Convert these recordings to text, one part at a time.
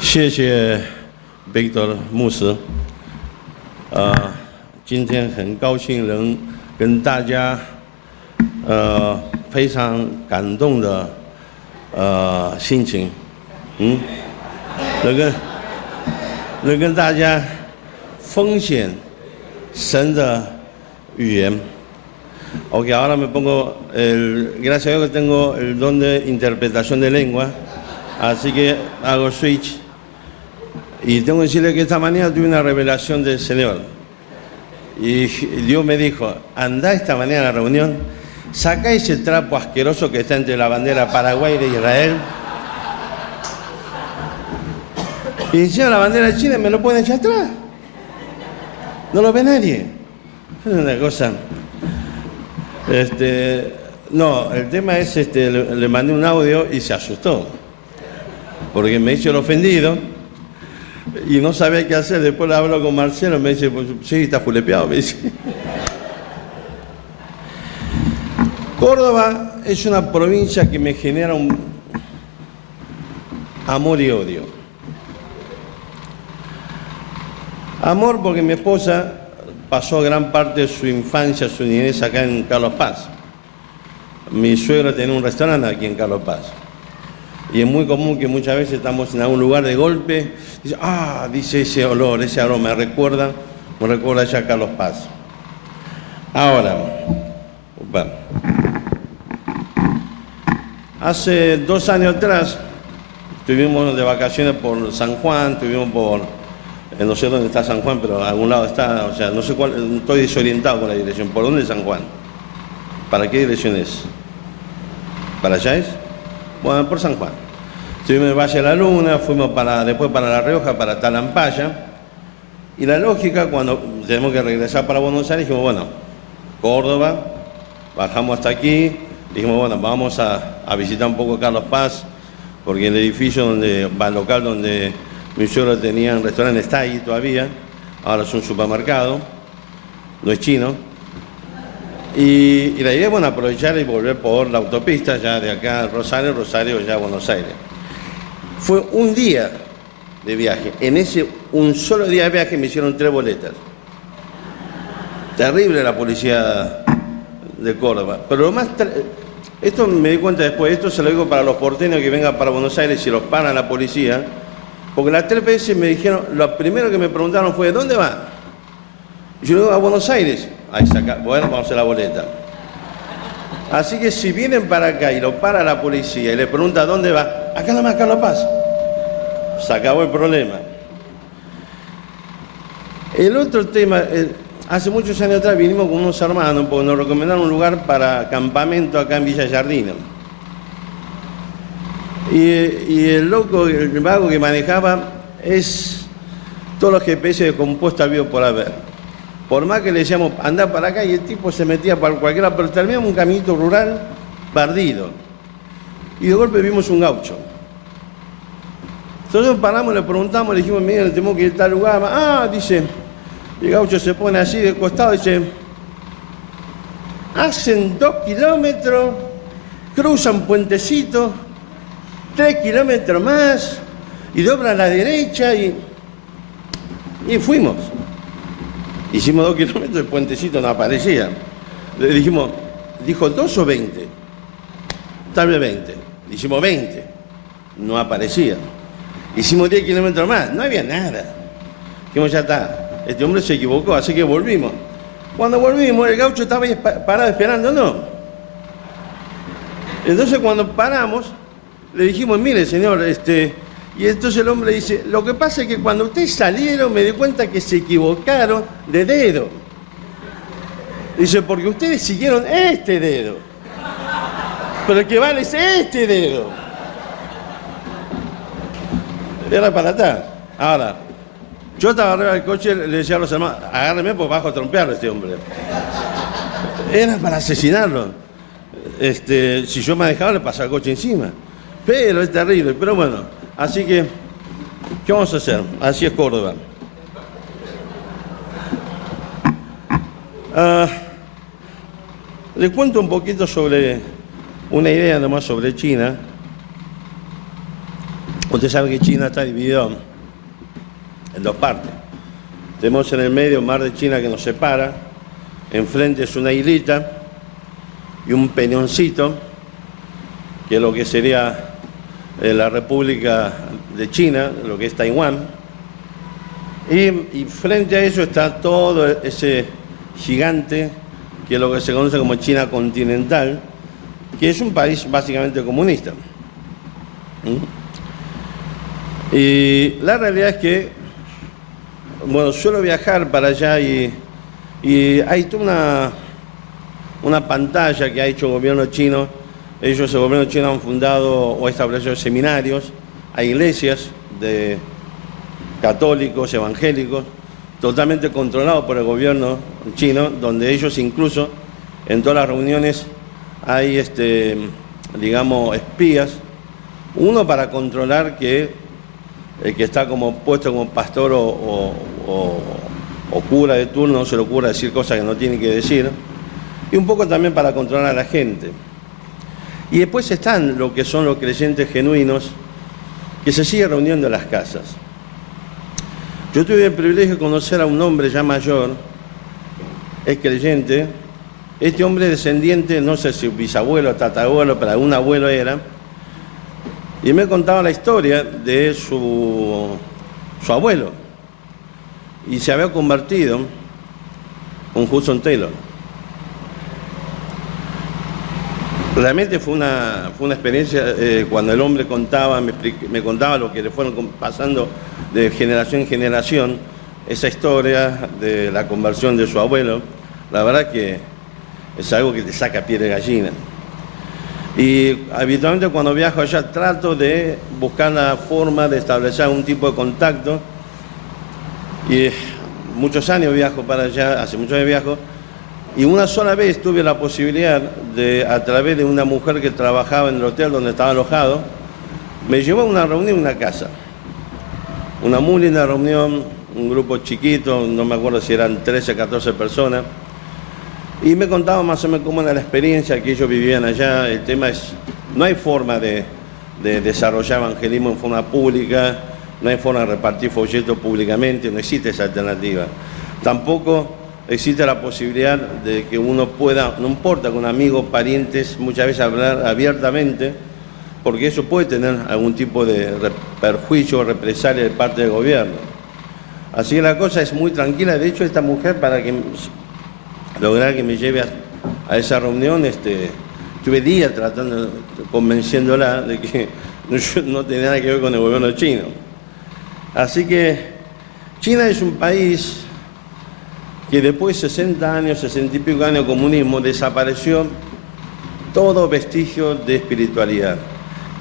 谢谢 Victor 牧师。今天很高兴能跟大家非常感动的心情，能跟大家分享神的语言。Ok, ahora me pongo, gracias a Dios que tengo el don de interpretación de lengua, así que hago switch. Y tengo que decirle que esta mañana tuve una revelación del Señor. Y Dios me dijo, anda esta mañana a la reunión, saca ese trapo asqueroso que está entre la bandera Paraguay y de Israel. Y encima la bandera de Chile me lo pueden echar atrás. No lo ve nadie. Es una cosa. No, el tema es, le mandé un audio y se asustó. Porque me hizo el ofendido y no sabía qué hacer. Después le hablo con Marcelo, me dice, pues, sí, está julepeado, me dice. Córdoba es una provincia que me genera un amor y odio. Amor porque mi esposa pasó gran parte de su infancia, su niñez acá en Carlos Paz. Mi suegro tenía un restaurante aquí en Carlos Paz. Y es muy común que muchas veces estamos en algún lugar de golpe, dice ese olor, ese aroma, me recuerda allá a Carlos Paz. Ahora, hace 2 años atrás, estuvimos de vacaciones por San Juan, no sé dónde está San Juan, pero a algún lado está, o sea, no sé cuál, estoy desorientado con la dirección. ¿Por dónde es San Juan? ¿Para qué dirección es? ¿Para allá es? Bueno, por San Juan. Estuvimos en el Valle de la Luna, fuimos después para La Rioja, para Talampaya. Y la lógica, cuando tenemos que regresar para Buenos Aires, dijimos, bueno, Córdoba, bajamos hasta aquí, dijimos, bueno, vamos a visitar un poco Carlos Paz, porque el edificio el local donde mi suegro tenía un restaurante está ahí todavía, ahora es un supermercado, no es chino. Y la idea es, bueno, aprovechar y volver por la autopista, ya de acá a Rosario, ya a Buenos Aires. Fue un día de viaje. En un solo día de viaje me hicieron 3 boletas. Terrible la policía de Córdoba. Pero lo más... Esto me di cuenta después, esto se lo digo para los porteños que vengan para Buenos Aires y los paran la policía, porque las 3 veces me dijeron, lo primero que me preguntaron fue, ¿dónde va? Y yo digo, a Buenos Aires. Ahí saca, bueno, vamos a hacer la boleta. Así que si vienen para acá y lo para la policía y le pregunta dónde va, acá nomás Carlos Paz. Se acabó el problema. El otro tema, hace muchos años atrás vinimos con unos hermanos porque nos recomendaron un lugar para campamento acá en Villa Jardino. Y el vago que manejaba es todos los GPS de compuesta habido por haber. Por más que le decíamos, andá para acá, y el tipo se metía para cualquiera, pero terminamos un caminito rural perdido. Y de golpe vimos un gaucho. Entonces paramos, le preguntamos, le dijimos, mira, tenemos que ir a tal lugar. Dice, y el gaucho se pone así de costado y dice, hacen 2 kilómetros, cruzan puentecito, 3 kilómetros más, y doblan a la derecha y fuimos. Hicimos 2 kilómetros, el puentecito no aparecía. Le dijimos, dijo 2 o 20. Tal vez 20. Hicimos 20. No aparecía. Hicimos 10 kilómetros más. No había nada. Dijimos, ya está. Este hombre se equivocó, así que volvimos. Cuando volvimos, el gaucho estaba ahí parado esperándonos. Entonces, cuando paramos, le dijimos, mire, señor, y entonces el hombre dice, lo que pasa es que cuando ustedes salieron me di cuenta que se equivocaron de dedo. Dice, porque ustedes siguieron este dedo. Pero el que vale es este dedo. Era para atrás. Ahora, yo estaba arriba del coche, le decía a los hermanos, agárrenme porque bajo a trompearlo a este hombre. Era para asesinarlo. Si yo manejaba le pasaba el coche encima. Pero es terrible, pero bueno. Así que, ¿qué vamos a hacer? Así es Córdoba. Les cuento un poquito sobre una idea nomás sobre China. Usted sabe que China está dividido en dos partes. Tenemos en el medio el mar de China que nos separa, enfrente es una islita y un peñoncito, que es lo que sería la República de China, lo que es Taiwán, y frente a eso está todo ese gigante, que es lo que se conoce como China continental, que es un país básicamente comunista. Y la realidad es que, bueno, suelo viajar para allá y hay toda una pantalla que ha hecho el gobierno chino. Ellos, el gobierno chino, han fundado o establecido seminarios a iglesias de católicos, evangélicos, totalmente controlados por el gobierno chino, donde ellos incluso en todas las reuniones hay, digamos, espías, uno para controlar que el que está como puesto como pastor o cura de turno no se le ocurra decir cosas que no tiene que decir, y un poco también para controlar a la gente. Y después están lo que son los creyentes genuinos, que se siguen reuniendo en las casas. Yo tuve el privilegio de conocer a un hombre ya mayor, es creyente. Este hombre descendiente, no sé si bisabuelo, tatarabuelo, pero algún abuelo era, y me contaba la historia de su abuelo, y se había convertido con Hudson Taylor. Realmente fue una experiencia, cuando el hombre contaba, me contaba lo que le fueron pasando de generación en generación, esa historia de la conversión de su abuelo. La verdad que es algo que te saca piel de gallina. Y habitualmente cuando viajo allá trato de buscar la forma de establecer algún tipo de contacto. Y muchos años viajo para allá, hace muchos años viajo, y una sola vez tuve la posibilidad de, a través de una mujer que trabajaba en el hotel donde estaba alojado, me llevó a una reunión en una casa. Una muy linda reunión, un grupo chiquito, no me acuerdo si eran 13, 14 personas. Y me contaba más o menos cómo era la experiencia que ellos vivían allá. El tema es, no hay forma de desarrollar evangelismo en forma pública, no hay forma de repartir folletos públicamente, no existe esa alternativa. Tampoco existe la posibilidad de que uno pueda, no importa, con amigos, parientes, muchas veces hablar abiertamente, porque eso puede tener algún tipo de perjuicio o represalia de parte del gobierno. Así que la cosa es muy tranquila. De hecho, esta mujer, para que lograr que me lleve a esa reunión, estuve días tratando, convenciéndola de que no tenía nada que ver con el gobierno chino. Así que China es un país que después de 60 años, 60 y pico años de comunismo, desapareció todo vestigio de espiritualidad.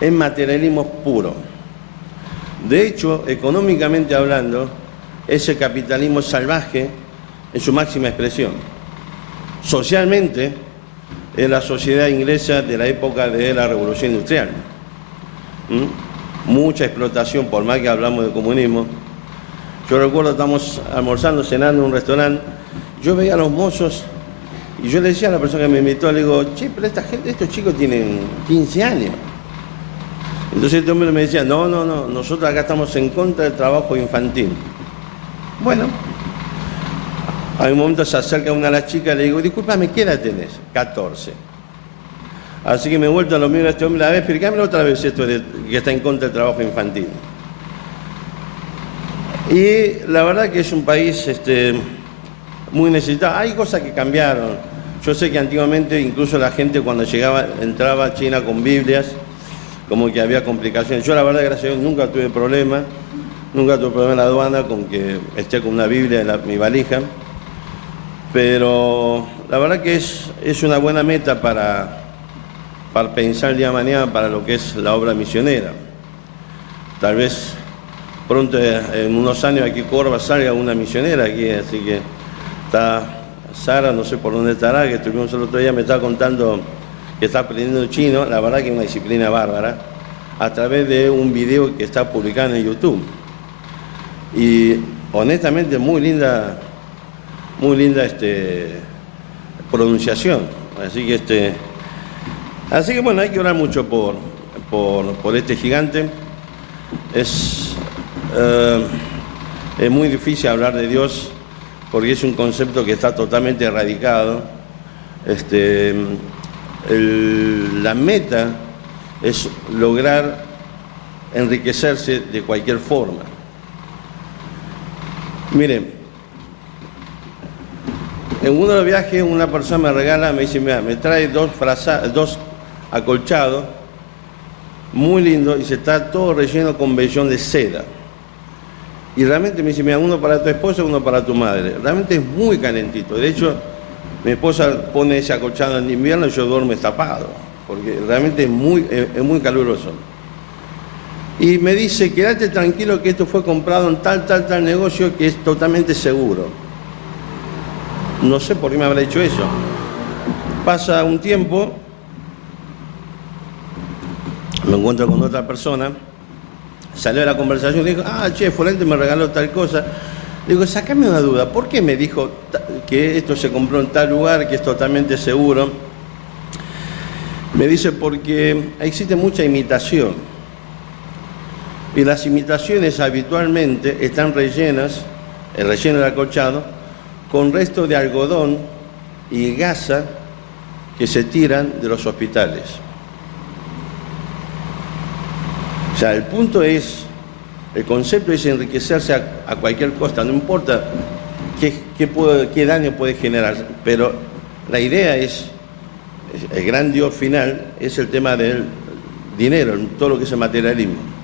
Es materialismo puro. De hecho, económicamente hablando, ese capitalismo salvaje en su máxima expresión. Socialmente, es la sociedad inglesa de la época de la Revolución Industrial. Mucha explotación, por más que hablamos de comunismo. Yo recuerdo, estamos almorzando, cenando en un restaurante, yo veía a los mozos y yo le decía a la persona que me invitó, le digo, che, pero estos chicos tienen 15 años. Entonces este hombre me decía, no, nosotros acá estamos en contra del trabajo infantil. Bueno, a un momento se acerca una de las chicas y le digo, discúlpame, ¿qué edad tenés? 14. Así que me he vuelto a lo mismo a este hombre, a ver, explícamelo otra vez esto de que está en contra del trabajo infantil. Y la verdad que es un país muy necesitado. Hay cosas que cambiaron. Yo sé que antiguamente incluso la gente cuando entraba a China con Biblias, como que había complicaciones. Yo la verdad, gracias a Dios, nunca tuve problema en la aduana con que esté con una Biblia en mi valija. Pero la verdad que es una buena meta para pensar el día de mañana para lo que es la obra misionera. Tal vez pronto, en unos años, aquí en Córdoba salga una misionera aquí, así que está Sara, no sé por dónde estará, que estuvimos el otro día, me estaba contando que está aprendiendo chino, la verdad que es una disciplina bárbara, a través de un video que está publicado en YouTube. Y honestamente muy linda pronunciación. Así que bueno, hay que orar mucho por este gigante. Es muy difícil hablar de Dios porque es un concepto que está totalmente erradicado. La meta es lograr enriquecerse de cualquier forma. Miren, en uno de los viajes una persona me regala, me dice, mira, me trae dos acolchados muy lindos y se está todo relleno con vellón de seda. Y realmente me dice, mira, uno para tu esposa y uno para tu madre. Realmente es muy calentito. De hecho, mi esposa pone ese acolchado en invierno y yo duermo tapado, porque realmente es muy caluroso. Y me dice, quédate tranquilo que esto fue comprado en tal negocio que es totalmente seguro. No sé por qué me habrá dicho eso. Pasa un tiempo, me encuentro con otra persona, salió de la conversación y dijo, che, fulano me regaló tal cosa. Digo, sácame una duda, ¿por qué me dijo que esto se compró en tal lugar, que es totalmente seguro? Me dice, porque existe mucha imitación. Y las imitaciones habitualmente están rellenas, el relleno del acolchado, con restos de algodón y gasa que se tiran de los hospitales. O sea, el punto es, el concepto es enriquecerse a cualquier costa, no importa qué daño puede generar, pero la idea es, el gran Dios final es el tema del dinero, todo lo que es el materialismo.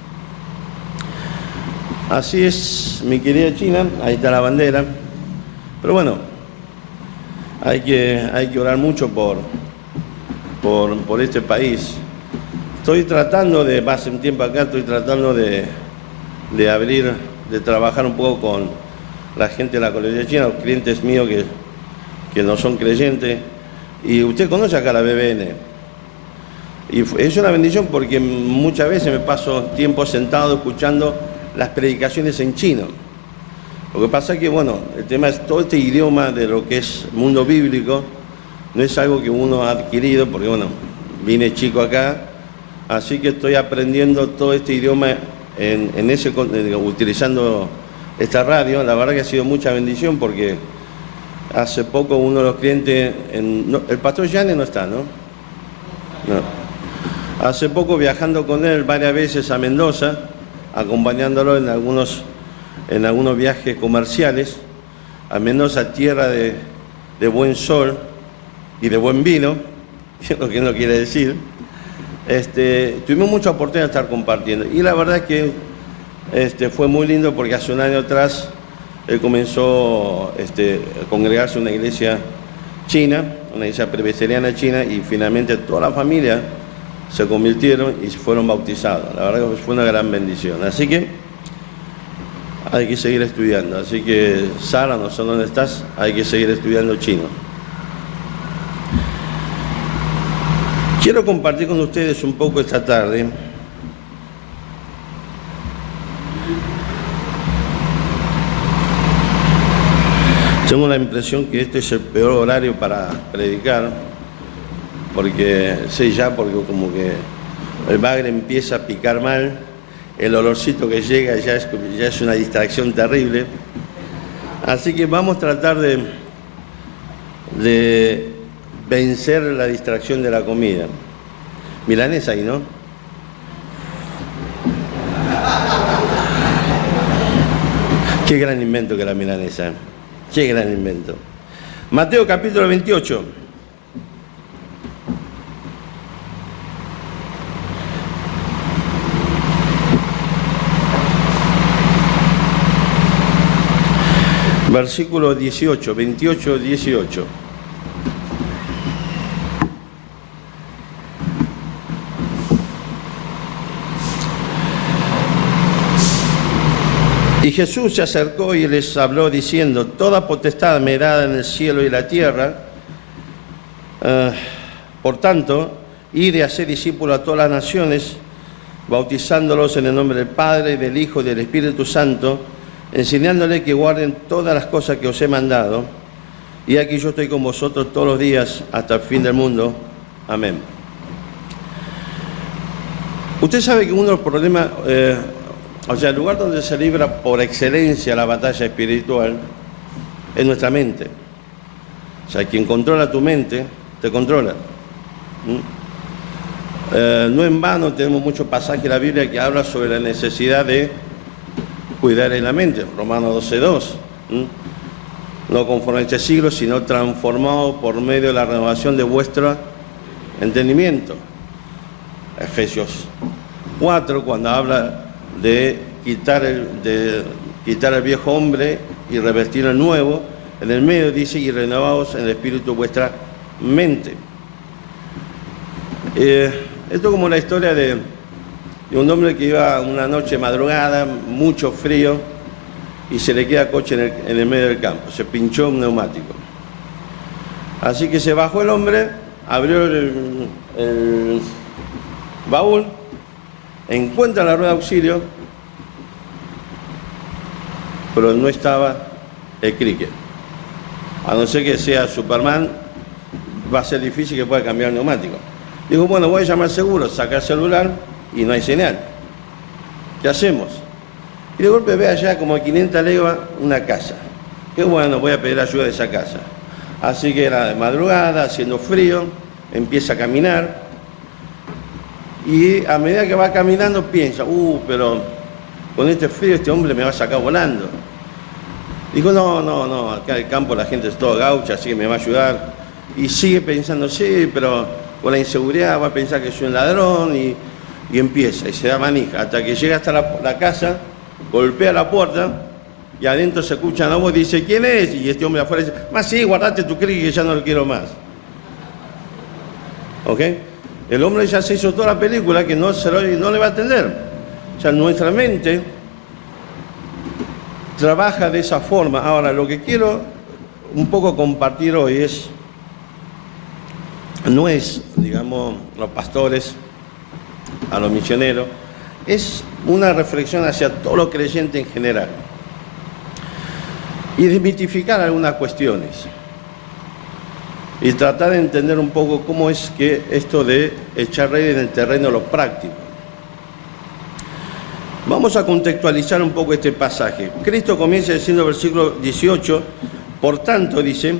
Así es, mi querida China, ahí está la bandera, pero bueno, hay que orar mucho por este país. Estoy tratando hace un tiempo acá, estoy tratando de trabajar un poco con la gente de la comunidad china, los clientes míos que no son creyentes. Y usted conoce acá la BBN. Y es una bendición porque muchas veces me paso tiempo sentado escuchando las predicaciones en chino. Lo que pasa es que, bueno, el tema es todo este idioma de lo que es mundo bíblico, no es algo que uno ha adquirido, porque, bueno, vine chico acá, así que estoy aprendiendo todo este idioma utilizando esta radio. La verdad que ha sido mucha bendición porque hace poco uno de los clientes, el pastor Yane no está, ¿no? No. Hace poco viajando con él varias veces a Mendoza, acompañándolo en algunos viajes comerciales, a Mendoza, tierra de buen sol y de buen vino, lo que no quiere decir. Tuvimos mucha oportunidad de estar compartiendo y la verdad es que fue muy lindo porque hace un año atrás él comenzó a congregarse en una iglesia china, una iglesia presbiteriana china, y finalmente toda la familia se convirtieron y fueron bautizados. La verdad que fue una gran bendición. Así que hay que seguir estudiando. Así que, Sara, no sé dónde estás, hay que seguir estudiando chino. Quiero compartir con ustedes un poco esta tarde tengo la impresión que este es el peor horario para predicar, porque como que el bagre empieza a picar mal, el olorcito que llega ya es una distracción terrible. Así que vamos a tratar de vencer la distracción de la comida. Milanesa ahí, ¿no? Qué gran invento que la milanesa. Qué gran invento. Mateo capítulo 28. Versículo 18, 28, 18. Y Jesús se acercó y les habló diciendo: toda potestad me es dada en el cielo y la tierra. Por tanto, id y haced discípulos a todas las naciones, bautizándolos en el nombre del Padre, y del Hijo y del Espíritu Santo, enseñándoles que guarden todas las cosas que os he mandado. Y aquí yo estoy con vosotros todos los días hasta el fin del mundo. Amén. Usted sabe que uno de los problemas O sea, el lugar donde se libra por excelencia la batalla espiritual es nuestra mente. O sea, quien controla tu mente, te controla. No en vano tenemos muchos pasajes de la Biblia que hablan sobre la necesidad de cuidar en la mente. Romanos 12:2. No conforme a este siglo, sino transformado por medio de la renovación de vuestro entendimiento. Efesios 4, cuando habla de quitar el viejo hombre y revestir el nuevo, en el medio dice, y renovaos en el espíritu de vuestra mente. Esto como la historia de un hombre que iba una noche madrugada, mucho frío, y se le queda coche en el medio del campo, se pinchó un neumático. Así que se bajó el hombre, abrió el baúl, encuentra la rueda de auxilio, pero no estaba el cricket. A no ser que sea Superman, va a ser difícil que pueda cambiar el neumático. Dijo, bueno, voy a llamar al seguro, saca el celular y no hay señal. ¿Qué hacemos? Y de golpe ve allá como a 500 leguas una casa. Qué bueno, voy a pedir ayuda de esa casa. Así que era de madrugada, haciendo frío, empieza a caminar. Y a medida que va caminando piensa, pero con este frío este hombre me va a sacar volando. Dijo, no, acá en el campo la gente es toda gaucha, así que me va a ayudar. Y sigue pensando, sí, pero con la inseguridad va a pensar que soy un ladrón y empieza, y se da manija, hasta que llega hasta la casa, golpea la puerta y adentro se escucha una voz y dice, ¿quién es? Y este hombre afuera dice, sí, guardate tu cricket que ya no lo quiero más. ¿Ok? El hombre ya se hizo toda la película que no le va a atender. O sea, nuestra mente trabaja de esa forma. Ahora, lo que quiero un poco compartir hoy no es, digamos, los pastores, a los misioneros, es una reflexión hacia todos los creyentes en general y desmitificar algunas cuestiones y tratar de entender un poco cómo es que esto de echar redes en el terreno de lo práctico. Vamos a contextualizar un poco este pasaje. Cristo comienza diciendo, versículo 18, por tanto, dice,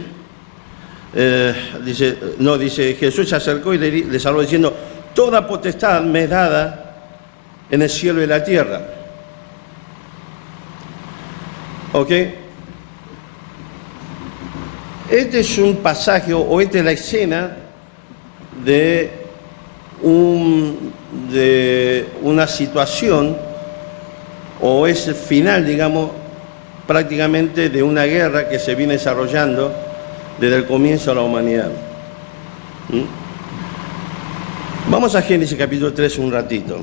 Jesús se acercó y les habló diciendo, toda potestad me es dada en el cielo y la tierra. ¿Ok? Este es un pasaje, o esta es la escena de una situación, o es el final, digamos, prácticamente de una guerra que se viene desarrollando desde el comienzo de la humanidad. Vamos a Génesis capítulo 3 un ratito.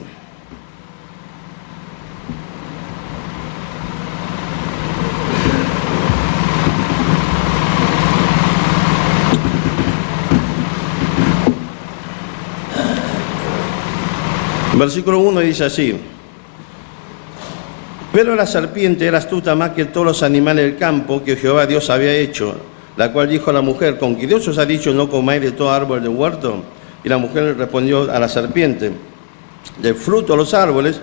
Versículo 1 dice así, pero la serpiente era astuta más que todos los animales del campo que Jehová Dios había hecho, la cual dijo a la mujer, ¿con que Dios os ha dicho no comáis de todo árbol del huerto? Y la mujer respondió a la serpiente, del fruto de los árboles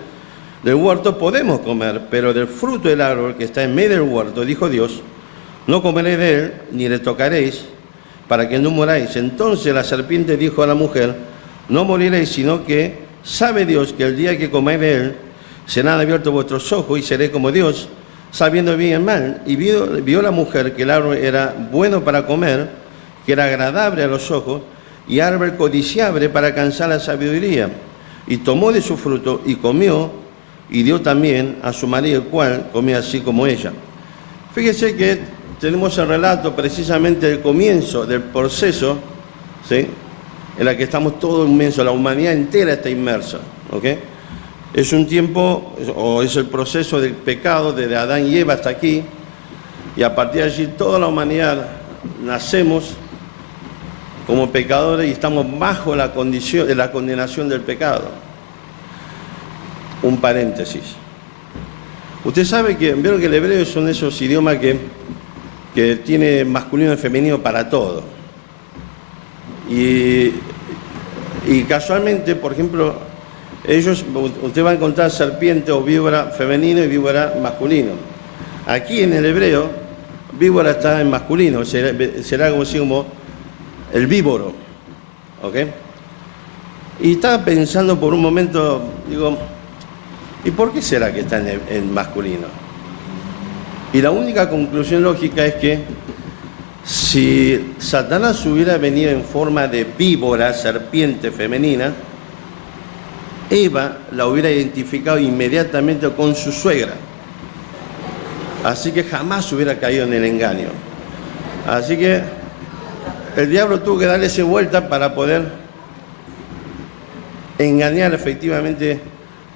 del huerto podemos comer, pero del fruto del árbol que está en medio del huerto, dijo Dios, no comeréis de él, ni le tocaréis, para que no muráis. Entonces la serpiente dijo a la mujer, no moriréis, sino que sabe Dios que el día que comáis de él, serán abiertos vuestros ojos y seréis como Dios, sabiendo bien y mal. Y vio la mujer que el árbol era bueno para comer, que era agradable a los ojos, y árbol codiciable para alcanzar la sabiduría. Y tomó de su fruto y comió, y dio también a su marido, el cual comía así como ella. Fíjese que tenemos el relato precisamente del comienzo del proceso, ¿sí?, en la que estamos todos inmersos, la humanidad entera está inmersa, ¿ok? Es un tiempo, o es el proceso del pecado desde Adán y Eva hasta aquí, y a partir de allí toda la humanidad nacemos como pecadores y estamos bajo la condenación del pecado. Un paréntesis. Usted sabe que, vieron que el hebreo son esos idiomas que tiene masculino y femenino para todo. Y casualmente, por ejemplo, usted va a encontrar serpiente o víbora femenino y víbora masculino. Aquí en el hebreo, víbora está en masculino, será algo así como el víboro, ¿ok? Y estaba pensando por un momento, digo, ¿y por qué será que está en masculino? Y la única conclusión lógica es que si Satanás hubiera venido en forma de víbora, serpiente femenina, Eva la hubiera identificado inmediatamente con su suegra. Así que jamás hubiera caído en el engaño. Así que el diablo tuvo que darle esa vuelta para poder engañar efectivamente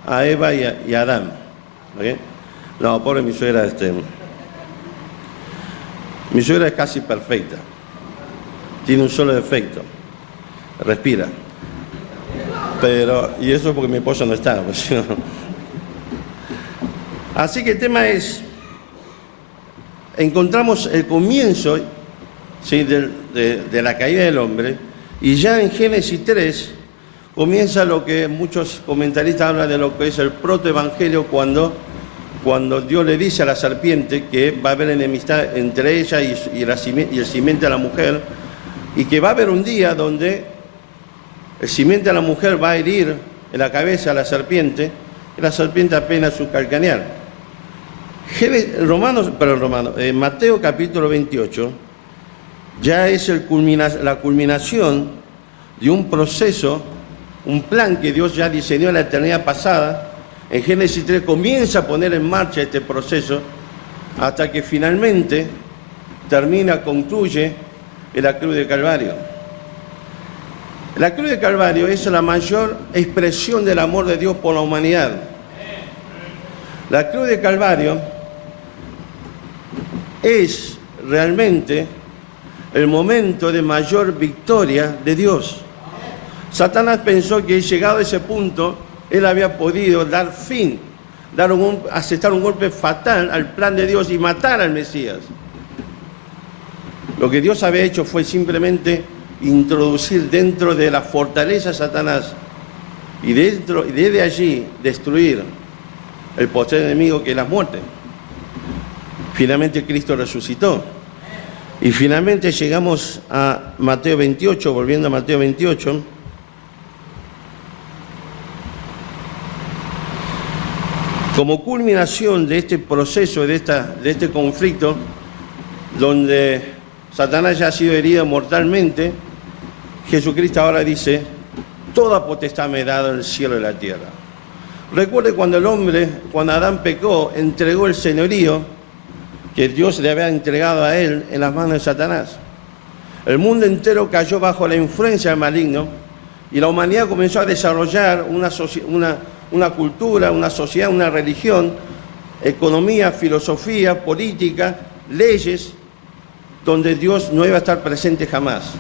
a Eva y a Adán. ¿Okay? No, pobre mi suegra, mi suegra es casi perfecta. Tiene un solo defecto. Respira. Y eso porque mi esposo no está. Pues, ¿no? Así que el tema es, encontramos el comienzo, ¿sí?, de la caída del hombre, y ya en Génesis 3 comienza lo que muchos comentaristas hablan de lo que es el protoevangelio, cuando Dios le dice a la serpiente que va a haber enemistad entre ella y el simiente de la mujer, y que va a haber un día donde el simiente de la mujer va a herir en la cabeza a la serpiente, y la serpiente apenas un calcanear. Mateo capítulo 28 ya es la culminación de un proceso, un plan que Dios ya diseñó en la eternidad pasada. En Génesis 3 comienza a poner en marcha este proceso hasta que finalmente concluye en la cruz de Calvario. La cruz de Calvario es la mayor expresión del amor de Dios por la humanidad. La cruz de Calvario es realmente el momento de mayor victoria de Dios. Satanás pensó que llegado a ese punto, él había podido dar fin, asestar un golpe fatal al plan de Dios y matar al Mesías. Lo que Dios había hecho fue simplemente introducir dentro de la fortaleza de Satanás y desde allí destruir el postrer enemigo, que es la muerte. Finalmente Cristo resucitó. Y finalmente llegamos a Mateo 28, volviendo a Mateo 28. Como culminación de este proceso, de este conflicto, donde Satanás ya ha sido herido mortalmente, Jesucristo ahora dice: toda potestad me he dado en el cielo y la tierra. Recuerde cuando Adán pecó, entregó el señorío que Dios le había entregado a él en las manos de Satanás. El mundo entero cayó bajo la influencia del maligno y la humanidad comenzó a desarrollar una cultura, una sociedad, una religión, economía, filosofía, política, leyes, donde Dios no iba a estar presente jamás.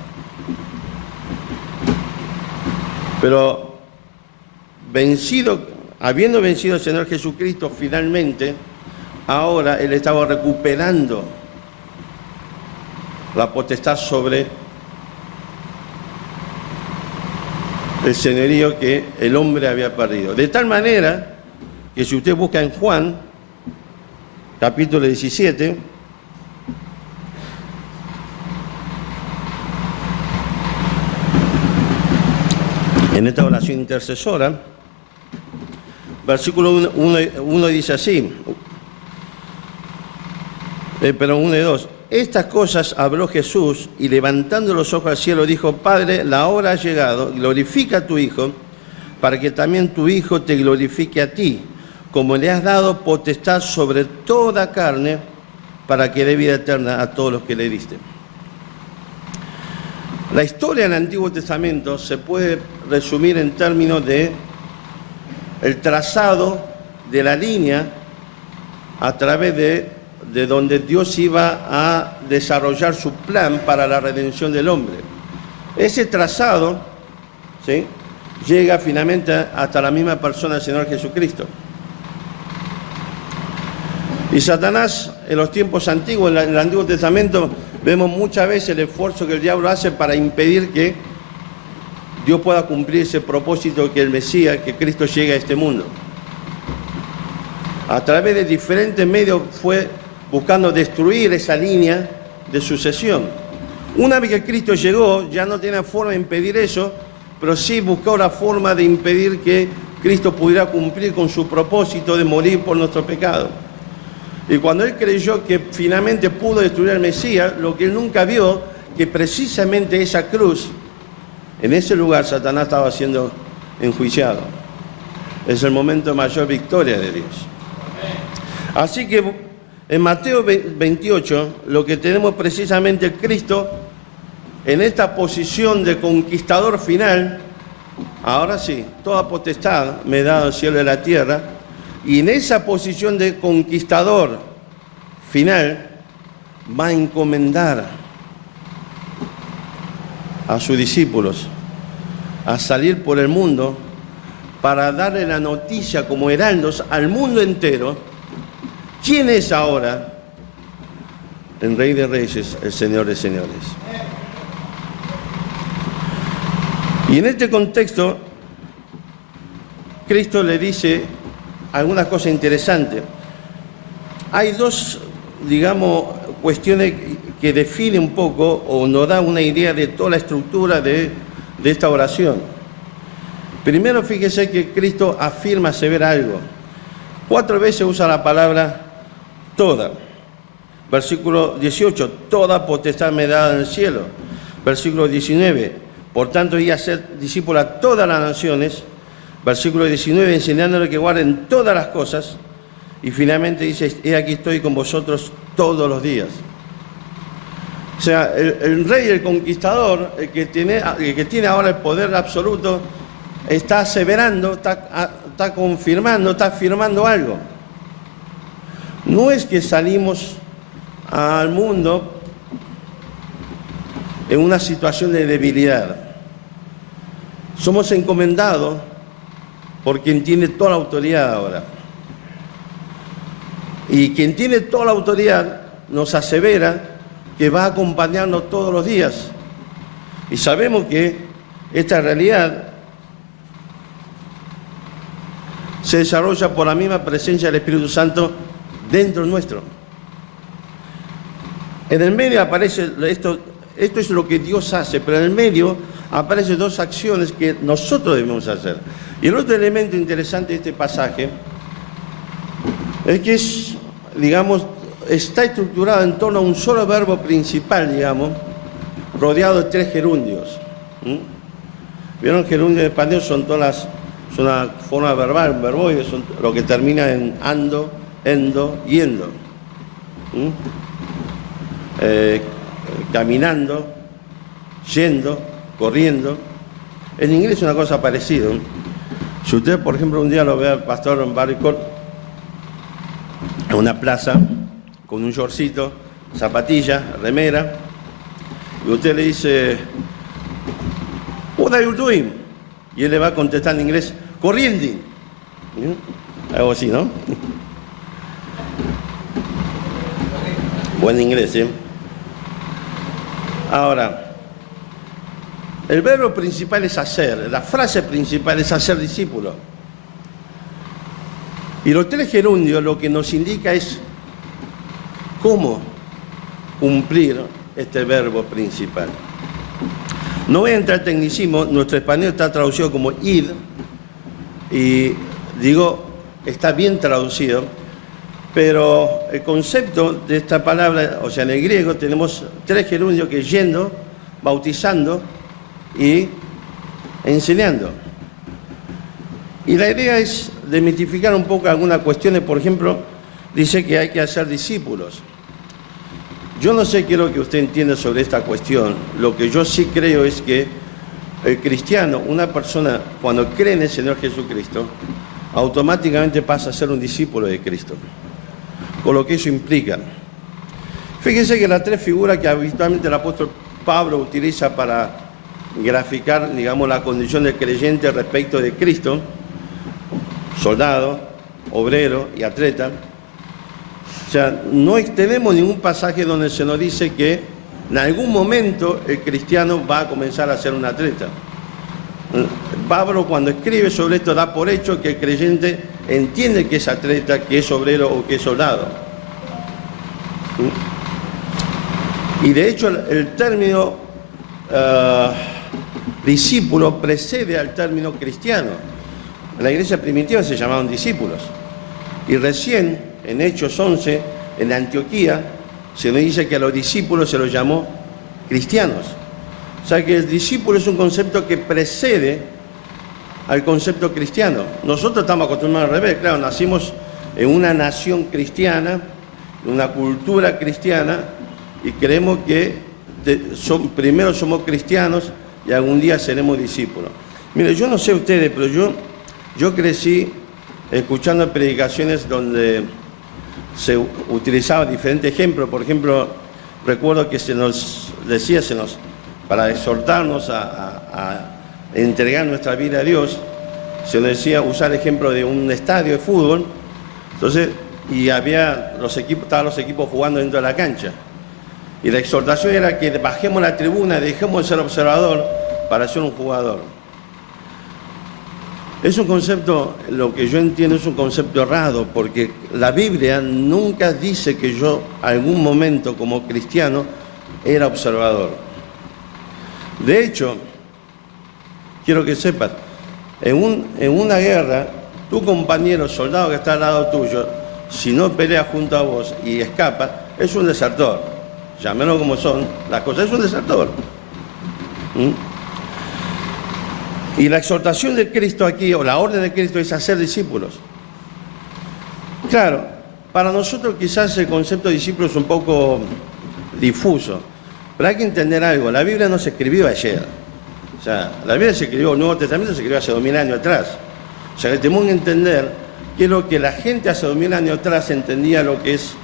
Pero habiendo vencido al Señor Jesucristo finalmente, ahora Él estaba recuperando la potestad sobre el señorío que el hombre había perdido. De tal manera que si usted busca en Juan, capítulo 17, en esta oración intercesora, versículo 1 dice así, 1 y 2. Estas cosas habló Jesús y levantando los ojos al cielo dijo: Padre, la hora ha llegado, glorifica a tu Hijo, para que también tu Hijo te glorifique a ti, como le has dado potestad sobre toda carne, para que dé vida eterna a todos los que le diste. La historia del Antiguo Testamento se puede resumir en términos de el trazado de la línea a través de donde Dios iba a desarrollar su plan para la redención del hombre. Ese trazado, ¿sí?, llega finalmente hasta la misma persona del Señor Jesucristo. Y Satanás, en los tiempos antiguos, en el Antiguo Testamento, vemos muchas veces el esfuerzo que el diablo hace para impedir que Dios pueda cumplir ese propósito que el Mesías, que Cristo llegue a este mundo. A través de diferentes medios fue buscando destruir esa línea de sucesión. Una vez que Cristo llegó, ya no tenía forma de impedir eso, pero sí buscó la forma de impedir que Cristo pudiera cumplir con su propósito de morir por nuestro pecado. Y cuando él creyó que finalmente pudo destruir al Mesías, lo que él nunca vio, que precisamente esa cruz, en ese lugar Satanás estaba siendo enjuiciado. Es el momento de mayor victoria de Dios. Así que en Mateo 28, lo que tenemos precisamente Cristo en esta posición de conquistador final. Ahora sí, toda potestad me da el cielo y la tierra, y en esa posición de conquistador final va a encomendar a sus discípulos a salir por el mundo para darle la noticia como heraldos al mundo entero. ¿Quién es ahora el Rey de Reyes, el Señor de Señores? Y en este contexto, Cristo le dice algunas cosas interesantes. Hay dos, digamos, cuestiones que definen un poco o nos da una idea de toda la estructura de esta oración. Primero, fíjese que Cristo afirma saber algo. 4 veces usa la palabra toda. Versículo 18, toda potestad me da en el cielo. Versículo 19, por tanto, y hacer discípulo a todas las naciones. Versículo 19, enseñándole que guarden todas las cosas. Y finalmente dice, he aquí estoy con vosotros todos los días. O sea, el rey, el conquistador, el que tiene ahora el poder absoluto, está aseverando, está confirmando, está afirmando algo. No es que salimos al mundo en una situación de debilidad. Somos encomendados por quien tiene toda la autoridad ahora. Y quien tiene toda la autoridad nos asevera que va a acompañarnos todos los días. Y sabemos que esta realidad se desarrolla por la misma presencia del Espíritu Santo dentro nuestro. En el medio aparece esto es lo que Dios hace, pero en el medio aparecen 2 acciones que nosotros debemos hacer. Y el otro elemento interesante de este pasaje es que está estructurado en torno a un solo verbo principal, digamos, rodeado de 3 gerundios. ¿Vieron? Gerundios en español son una forma verbal, un verboide, son lo que termina en ando, endo, yendo. Caminando, yendo, corriendo. En inglés es una cosa parecida. Si usted, por ejemplo, un día lo ve al pastor en Barricot en una plaza con un shortcito, zapatilla, remera, y usted le dice, "What are you doing?" Y él le va a contestar en inglés, "corriendo". Algo así, ¿no? Buen inglés, ¿eh? Ahora, el verbo principal es hacer, la frase principal es hacer discípulo. Y los 3 gerundios lo que nos indica es cómo cumplir este verbo principal. No voy a entrar en tecnicismo, nuestro español está traducido como id, y digo, está bien traducido, pero el concepto de esta palabra, o sea, en el griego tenemos 3 gerundios que es yendo, bautizando y enseñando. Y la idea es desmitificar un poco algunas cuestiones. Por ejemplo, dice que hay que hacer discípulos. Yo no sé qué es lo que usted entiende sobre esta cuestión. Lo que yo sí creo es que el cristiano, una persona, cuando cree en el Señor Jesucristo, automáticamente pasa a ser un discípulo de Cristo, con lo que eso implica. Fíjense que las 3 figuras que habitualmente el apóstol Pablo utiliza para graficar, digamos, la condición del creyente respecto de Cristo, soldado, obrero y atleta. O sea, no tenemos ningún pasaje donde se nos dice que en algún momento el cristiano va a comenzar a ser un atleta. Pablo, cuando escribe sobre esto, da por hecho que el creyente entiende que es atleta, que es obrero o que es soldado. Y de hecho el término discípulo precede al término cristiano. En la iglesia primitiva se llamaban discípulos. Y recién, en Hechos 11, en Antioquía, se nos dice que a los discípulos se los llamó cristianos. O sea que el discípulo es un concepto que precede al concepto cristiano. Nosotros estamos acostumbrados al revés, claro, nacimos en una nación cristiana, en una cultura cristiana, y creemos que primero somos cristianos y algún día seremos discípulos. Mire, yo no sé ustedes, pero yo crecí escuchando predicaciones donde se utilizaban diferentes ejemplos. Por ejemplo, recuerdo que se nos decía, para exhortarnos a entregar nuestra vida a Dios, se nos decía usar el ejemplo de un estadio de fútbol. Entonces, y estaban los equipos jugando dentro de la cancha. Y la exhortación era que bajemos la tribuna, dejemos de ser observador para ser un jugador. Es un concepto, lo que yo entiendo es un concepto errado, porque la Biblia nunca dice que yo algún momento como cristiano era observador. De hecho, quiero que sepas, en una guerra, tu compañero soldado que está al lado tuyo, si no pelea junto a vos y escapa, es un desertor. Llámenlo como son las cosas, es un desertor. Y la exhortación de Cristo aquí, o la orden de Cristo, es hacer discípulos. Claro, para nosotros quizás el concepto de discípulo es un poco difuso, pero hay que entender algo, la Biblia no se escribió ayer. O sea, la Biblia se escribió, el Nuevo Testamento se escribió hace 2000 años atrás. O sea, que tenemos que entender que es lo que la gente hace 2000 años atrás entendía lo que es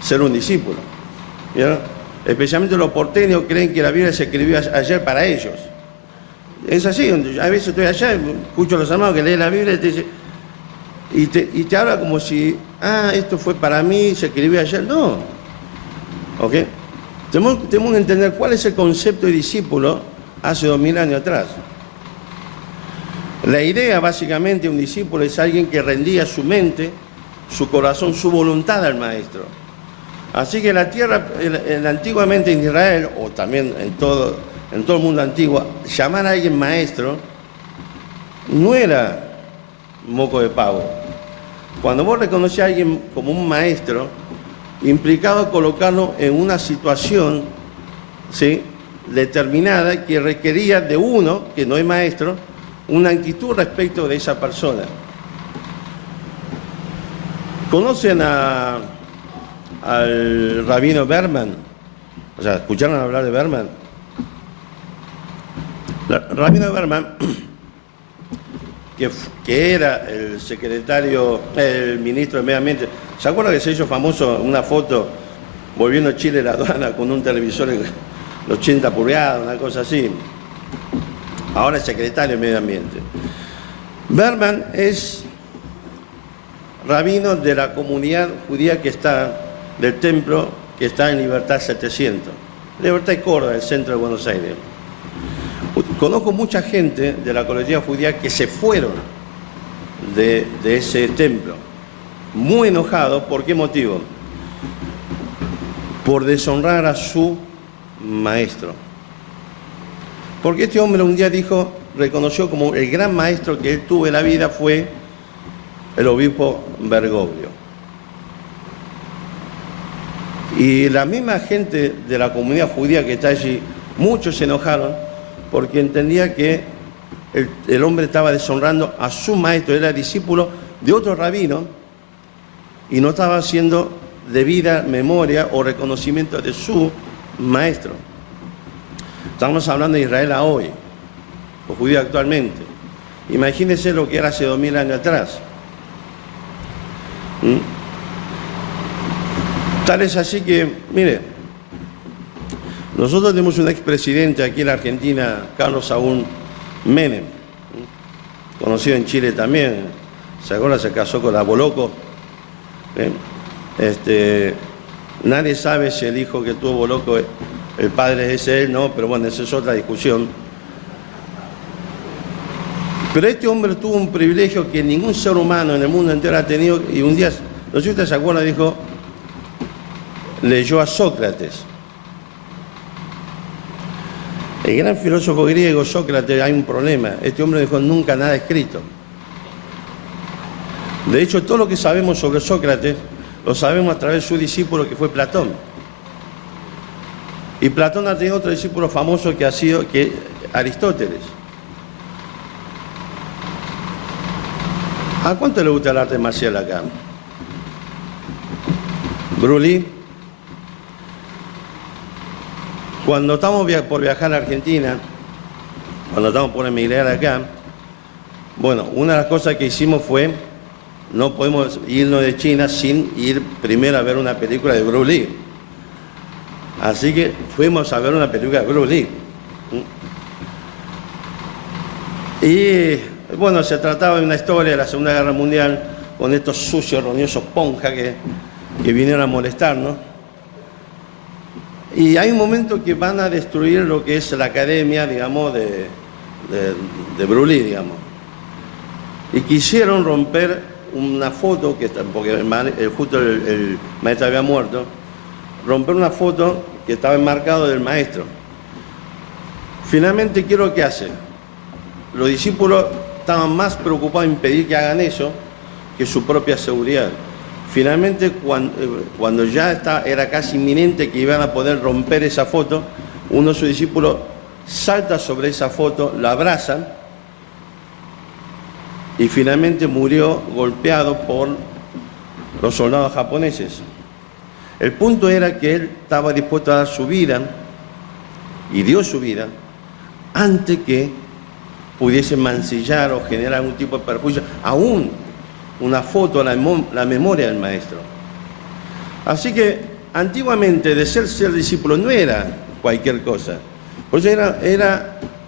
ser un discípulo. ¿Ya? Especialmente los porteños creen que la Biblia se escribió ayer para ellos. Es así, a veces estoy allá, escucho a los hermanos que leen la Biblia y te habla como si, esto fue para mí, se escribió ayer. No. ¿Ok? Tenemos que entender cuál es el concepto de discípulo hace 2000 años atrás. La idea básicamente de un discípulo es alguien que rendía su mente, su corazón, su voluntad al maestro. Así que la tierra, antiguamente en Israel, o también en todo el mundo antiguo, llamar a alguien maestro no era moco de pavo. Cuando vos reconocías a alguien como un maestro, implicaba colocarlo en una situación, ¿sí?, determinada que requería de uno, que no es maestro, una actitud respecto de esa persona. ¿Conocen al rabino Berman? O sea, ¿escucharon hablar de Berman? Rabino Berman, que era el ministro de Medio Ambiente, ¿se acuerdan que se hizo famoso una foto volviendo a Chile la aduana con un televisor de 80 pulgadas, una cosa así? Ahora es secretario de Medio Ambiente. Berman es rabino de la comunidad judía que está, del templo que está en Libertad 700. Libertad y Córdoba, el centro de Buenos Aires. Conozco mucha gente de la comunidad judía que se fueron de ese templo, muy enojados. ¿Por qué motivo? Por deshonrar a su maestro. Porque este hombre un día reconoció como el gran maestro que él tuvo en la vida fue el obispo Bergoglio. Y la misma gente de la comunidad judía que está allí, muchos se enojaron porque entendía que el hombre estaba deshonrando a su maestro, era discípulo de otro rabino y no estaba haciendo debida memoria o reconocimiento de su maestro. Estamos hablando de Israel a hoy, o judío actualmente. Imagínense lo que era hace 2000 años atrás. Tal es así que, mire, nosotros tenemos un expresidente aquí en la Argentina, Carlos Saúl Menem, conocido en Chile también. ¿Se acuerda? Se casó con la Boloco. Nadie sabe si el hijo que tuvo Boloco, el padre es él, no, pero bueno, esa es otra discusión. Pero este hombre tuvo un privilegio que ningún ser humano en el mundo entero ha tenido, y un día, no sé si usted se acuerda, dijo, leyó a Sócrates. El gran filósofo griego Sócrates, hay un problema. Este hombre dejó nunca nada escrito. De hecho, todo lo que sabemos sobre Sócrates lo sabemos a través de su discípulo, que fue Platón. Y Platón ha tenido otro discípulo famoso que ha sido Aristóteles. ¿A cuánto le gusta el arte marcial acá? Bruce. Cuando estamos por viajar a Argentina, cuando estamos por emigrar acá, bueno, una de las cosas que hicimos fue, no podemos irnos de China sin ir primero a ver una película de Bruce Lee. Así que fuimos a ver una película de Bruce Lee. Y bueno, se trataba de una historia de la Segunda Guerra Mundial con estos sucios, roñosos ponjas que vinieron a molestarnos. Y hay un momento que van a destruir lo que es la academia, digamos, de Bruce Lee, digamos. Y quisieron romper una foto, porque justo el maestro había muerto, romper una foto que estaba enmarcado del maestro. Finalmente, ¿qué es lo que hace? Los discípulos estaban más preocupados en impedir que hagan eso que su propia seguridad. Finalmente, cuando ya era casi inminente que iban a poder romper esa foto, uno de sus discípulos salta sobre esa foto, la abrazan y finalmente murió golpeado por los soldados japoneses. El punto era que él estaba dispuesto a dar su vida, y dio su vida, antes que pudiese mancillar o generar algún tipo de perjuicio, aún una foto a la memoria del maestro. Así que antiguamente de ser discípulo no era cualquier cosa. Pues era,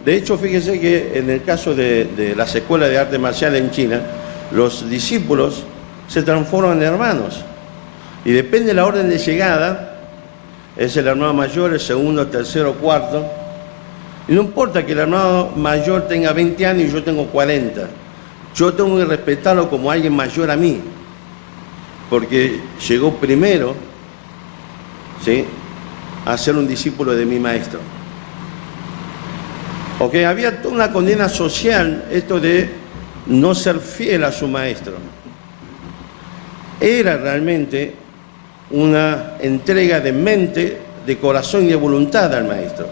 de hecho, fíjese que en el caso de las escuelas de arte marcial en China, los discípulos se transforman en hermanos. Y depende de la orden de llegada, es el hermano mayor, el segundo, el tercero, cuarto. Y no importa que el hermano mayor tenga 20 años y yo tengo 40. Yo tengo que respetarlo como alguien mayor a mí, porque llegó primero, ¿sí?, a ser un discípulo de mi maestro. Ok, había toda una condena social, esto de no ser fiel a su maestro. Era realmente una entrega de mente, de corazón y de voluntad al maestro.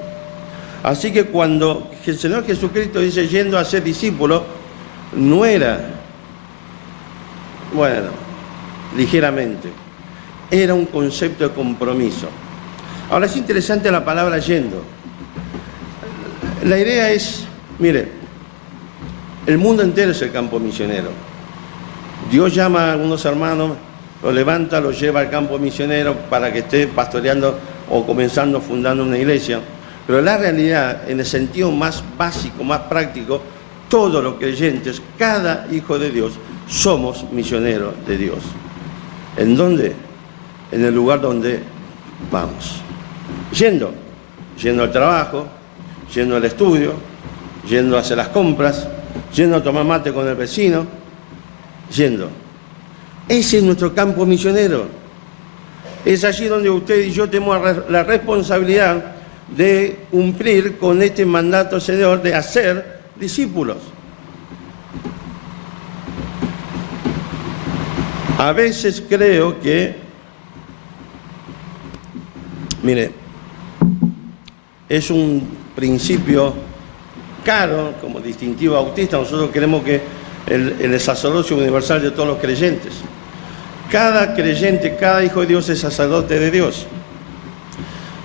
Así que cuando el Señor Jesucristo dice yendo a ser discípulo, no era, bueno, ligeramente, era un concepto de compromiso. Ahora es interesante la palabra yendo. La idea es, mire, el mundo entero es el campo misionero. Dios llama a algunos hermanos, los levanta, los lleva al campo misionero para que esté pastoreando o comenzando, fundando una iglesia. Pero la realidad, en el sentido más básico, más práctico, todos los creyentes, cada hijo de Dios, somos misioneros de Dios. ¿En dónde? En el lugar donde vamos. Yendo al trabajo, yendo al estudio, yendo a hacer las compras, yendo a tomar mate con el vecino, yendo. Ese es nuestro campo misionero. Es allí donde usted y yo tenemos la responsabilidad de cumplir con este mandato, Señor, de hacer discípulos. A veces creo que, mire, es un principio caro, como distintivo bautista. Nosotros queremos que el sacerdocio universal de todos los creyentes. Cada creyente, cada hijo de Dios es sacerdote de Dios.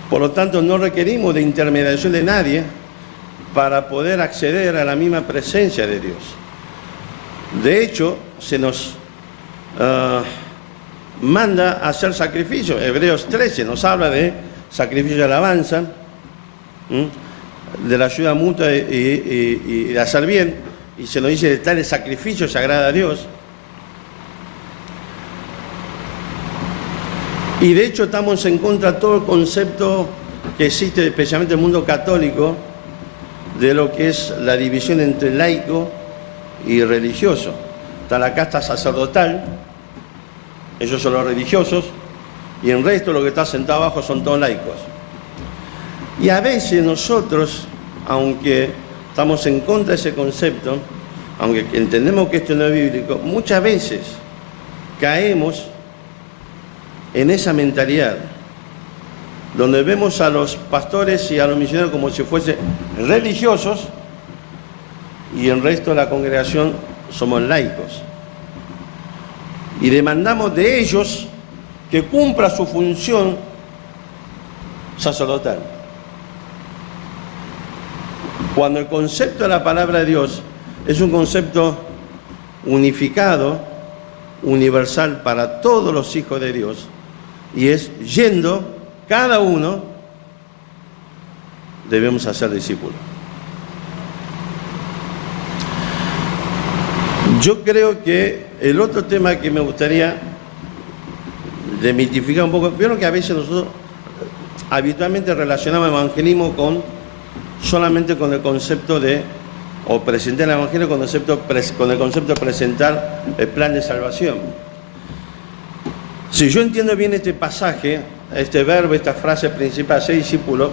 Por lo tanto, no requerimos de intermediación de nadie para poder acceder a la misma presencia de Dios. De hecho, se nos manda a hacer sacrificios. Hebreos 13 nos habla de sacrificio de alabanza, de la ayuda mutua y de hacer bien, y se nos dice de tal sacrificio se agrada a Dios. Y de hecho estamos en contra de todo el concepto que existe, especialmente en el mundo católico, de lo que es la división entre laico y religioso. Está la casta sacerdotal, ellos son los religiosos, y el resto, lo que está sentado abajo, son todos laicos. Y a veces nosotros, aunque estamos en contra de ese concepto, aunque entendemos que esto no es bíblico, muchas veces caemos en esa mentalidad, donde vemos a los pastores y a los misioneros como si fuesen religiosos y el resto de la congregación somos laicos. Y demandamos de ellos que cumpla su función sacerdotal. Cuando el concepto de la palabra de Dios es un concepto unificado, universal para todos los hijos de Dios, y es yendo cada uno, debemos hacer discípulos. Yo creo que el otro tema que me gustaría demitificar un poco, vieron que a veces nosotros habitualmente relacionamos el evangelismo solamente con el concepto de, o presentar el evangelio con el concepto de presentar el plan de salvación. Si yo entiendo bien este pasaje, este verbo, esta frase principal, ser discípulo,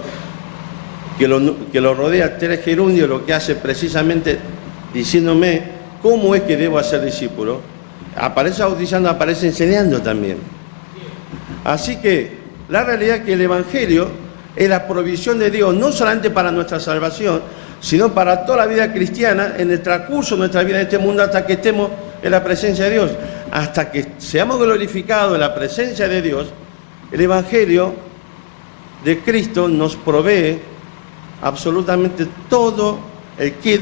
que lo rodea tres gerundios, lo que hace precisamente diciéndome cómo es que debo hacer discípulo, aparece bautizando, aparece enseñando también. Así que la realidad es que el evangelio es la provisión de Dios, no solamente para nuestra salvación, sino para toda la vida cristiana, en el transcurso de nuestra vida en este mundo, hasta que estemos en la presencia de Dios. Hasta que seamos glorificados en la presencia de Dios, el evangelio de Cristo nos provee absolutamente todo el kit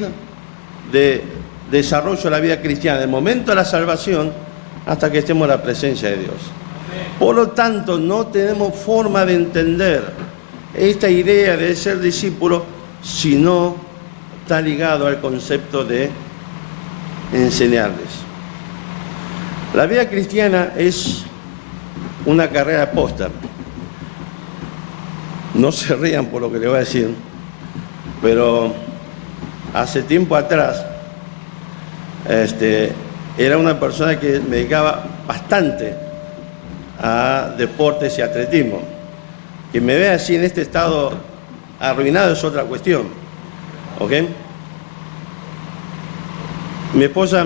de desarrollo de la vida cristiana, del momento de la salvación hasta que estemos en la presencia de Dios. Por lo tanto, no tenemos forma de entender esta idea de ser discípulo si no está ligado al concepto de enseñarles. La vida cristiana es una carrera de póster. No se rían por lo que les voy a decir, pero hace tiempo atrás era una persona que me dedicaba bastante a deportes y atletismo. Que me vea así en este estado arruinado es otra cuestión, ¿ok? Mi esposa,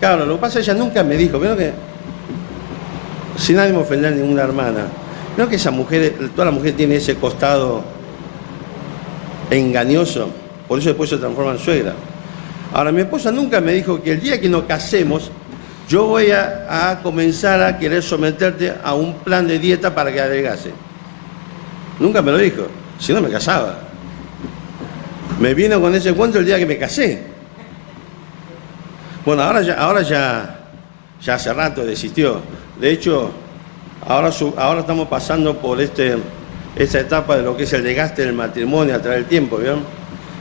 claro, lo que pasa es que ella nunca me dijo, creo que, sin ánimo de ofender a ninguna hermana, creo que esa mujer, toda la mujer tiene ese costado engañoso, por eso después se transforma en suegra. Ahora, mi esposa nunca me dijo que el día que nos casemos, yo voy a comenzar a querer someterte a un plan de dieta para que adelgase. Nunca me lo dijo, si no me casaba. Me vino con ese cuento el día que me casé. Bueno, ahora ya hace rato desistió. De hecho, ahora estamos pasando por esta etapa de lo que es el desgaste del matrimonio a través del tiempo, ¿vieron?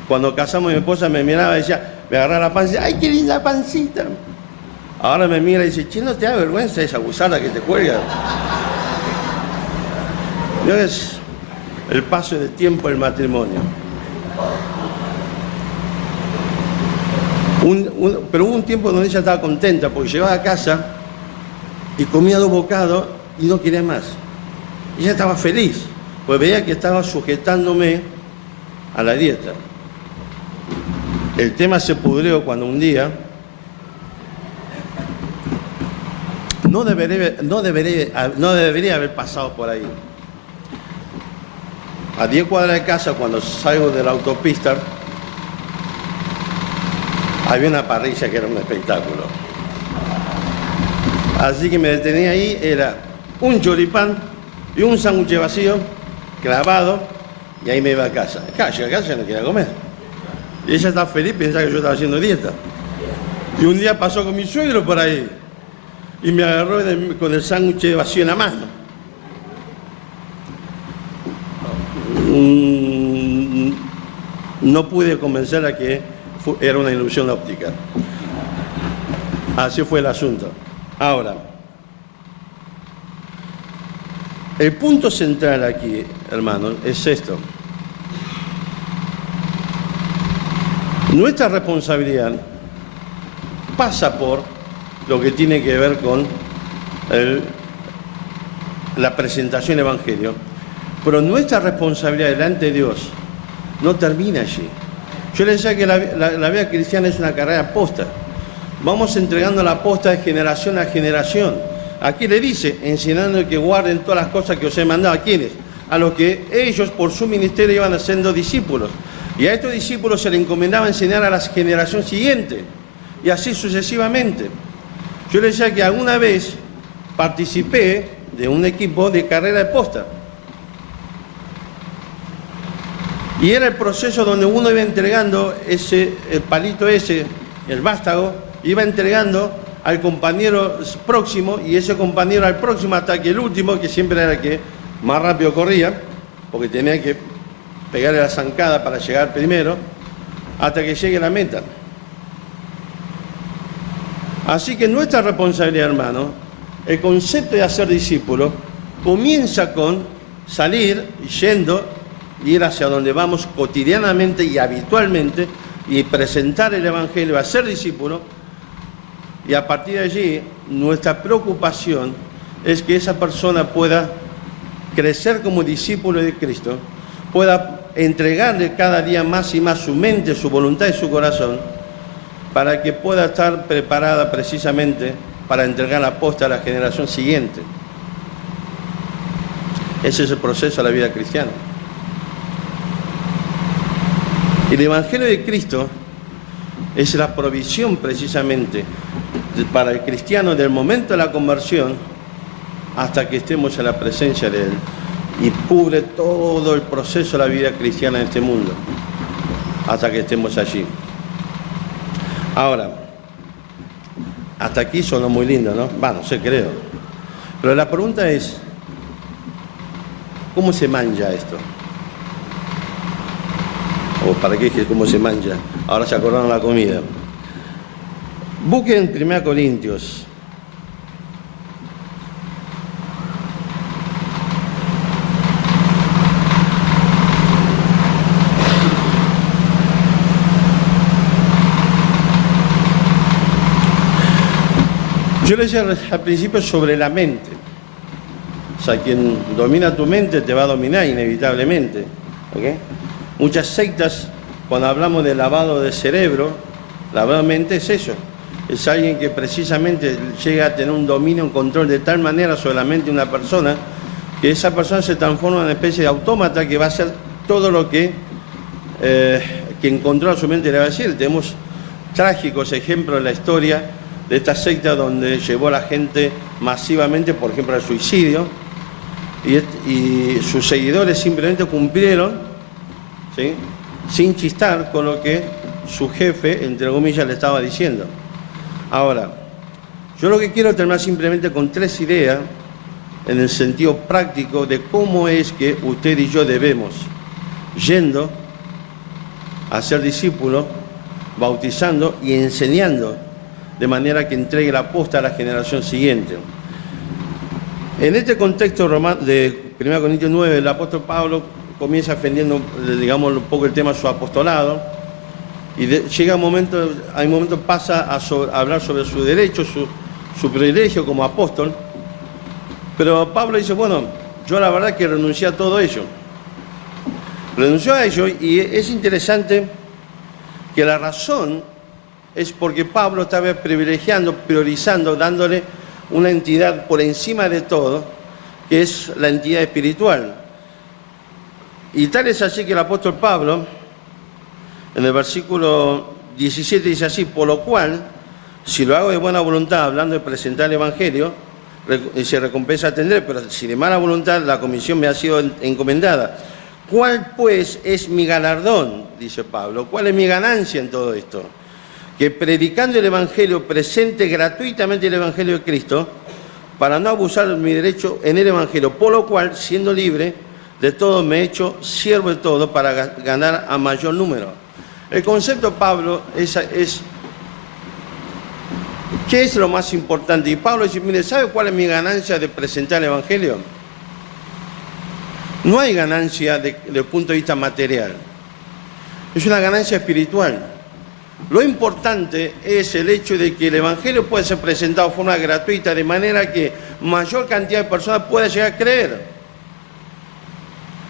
Cuando casamos, mi esposa me miraba y decía, me agarraba la panza y decía, ¡ay, qué linda pancita! Ahora me mira y dice, che, ¿no te da vergüenza esa gusarda que te cuelga? Es el paso del tiempo del matrimonio. Pero hubo un tiempo donde ella estaba contenta porque llegaba a casa y comía 2 bocados y no quería más. Y ella estaba feliz, pues veía que estaba sujetándome a la dieta. El tema se pudrió cuando un día no debería haber pasado por ahí. A 10 cuadras de casa, cuando salgo de la autopista, había una parrilla que era un espectáculo. Así que me detenía ahí, era un choripán y un sándwich vacío, clavado, y ahí me iba a casa. Claro, llegué a casa y no quería comer. Y ella estaba feliz, pensaba que yo estaba haciendo dieta. Y un día pasó con mi suegro por ahí, y me agarró con el sándwich vacío en la mano. No pude convencerla que era una ilusión óptica. Así fue el asunto. Ahora, el punto central aquí, hermanos, es esto. Nuestra responsabilidad pasa por lo que tiene que ver con la presentación del Evangelio, pero nuestra responsabilidad delante de Dios no termina allí. Yo les decía que la vida cristiana es una carrera posta. Vamos entregando la posta de generación a generación. Aquí le dice, enseñando que guarden todas las cosas que os he mandado. ¿A quiénes? A los que ellos por su ministerio iban haciendo discípulos. Y a estos discípulos se les encomendaba enseñar a la generación siguiente. Y así sucesivamente. Yo les decía que alguna vez participé de un equipo de carrera de posta. Y era el proceso donde uno iba entregando el palito ese, el vástago, iba entregando al compañero próximo y ese compañero al próximo hasta que el último, que siempre era el que más rápido corría, porque tenía que pegarle la zancada para llegar primero, hasta que llegue a la meta. Así que nuestra responsabilidad, hermano, el concepto de hacer discípulos comienza con salir yendo, ir hacia donde vamos cotidianamente y habitualmente y presentar el Evangelio, hacer discípulos, y a partir de allí nuestra preocupación es que esa persona pueda crecer como discípulo de Cristo, pueda entregarle cada día más y más su mente, su voluntad y su corazón, para que pueda estar preparada precisamente para entregar la posta a la generación siguiente. Ese es el proceso de la vida cristiana. El Evangelio de Cristo es la provisión precisamente para el cristiano del momento de la conversión hasta que estemos en la presencia de Él, y cubre todo el proceso de la vida cristiana en este mundo hasta que estemos allí. Ahora, hasta aquí sonó muy lindo, ¿no? No sé, creo. Pero la pregunta es, ¿cómo se manja esto? ¿O para qué dije cómo se manja? Ahora se acordaron la comida. Busquen 1 Corintios. Yo le decía al principio sobre la mente. O sea, quien domina tu mente te va a dominar inevitablemente. ¿Okay? Muchas sectas, cuando hablamos de lavado de cerebro, lavado de mente es eso. Es alguien que precisamente llega a tener un dominio, un control de tal manera sobre la mente de una persona, que esa persona se transforma en una especie de autómata que va a hacer todo lo que quien controla su mente le va a decir. Tenemos trágicos ejemplos en la historia de esta secta donde llevó a la gente masivamente, por ejemplo, al suicidio, y sus seguidores simplemente cumplieron, ¿sí?, sin chistar con lo que su jefe, entre comillas, le estaba diciendo. Ahora, yo lo que quiero terminar simplemente con 3 ideas en el sentido práctico de cómo es que usted y yo debemos, yendo a ser discípulos, bautizando y enseñando, de manera que entregue la posta a la generación siguiente. En este contexto de 1 Corintios 9, el apóstol Pablo comienza defendiendo, digamos, un poco el tema de su apostolado, y llega un momento, hay un momento pasa a hablar sobre su derecho, su privilegio como apóstol, pero Pablo dice, bueno, yo la verdad que renuncié a todo ello. Renunció a ello, y es interesante que la razón es porque Pablo estaba privilegiando, priorizando, dándole una entidad por encima de todo, que es la entidad espiritual. Y tal es así que el apóstol Pablo, en el versículo 17 dice así: por lo cual, si lo hago de buena voluntad, hablando de presentar el Evangelio, se recompensa tendré, pero si de mala voluntad la comisión me ha sido encomendada. ¿Cuál pues es mi galardón? Dice Pablo. ¿Cuál es mi ganancia en todo esto? Que predicando el Evangelio presente gratuitamente el Evangelio de Cristo, para no abusar de mi derecho en el Evangelio, por lo cual, siendo libre de todo, me he hecho siervo de todo para ganar a mayor número. El concepto, Pablo, es ¿qué es lo más importante? Y Pablo dice, mire, ¿sabe cuál es mi ganancia de presentar el Evangelio? No hay ganancia desde el punto de vista material. Es una ganancia espiritual. Lo importante es el hecho de que el Evangelio puede ser presentado de forma gratuita, de manera que mayor cantidad de personas pueda llegar a creer.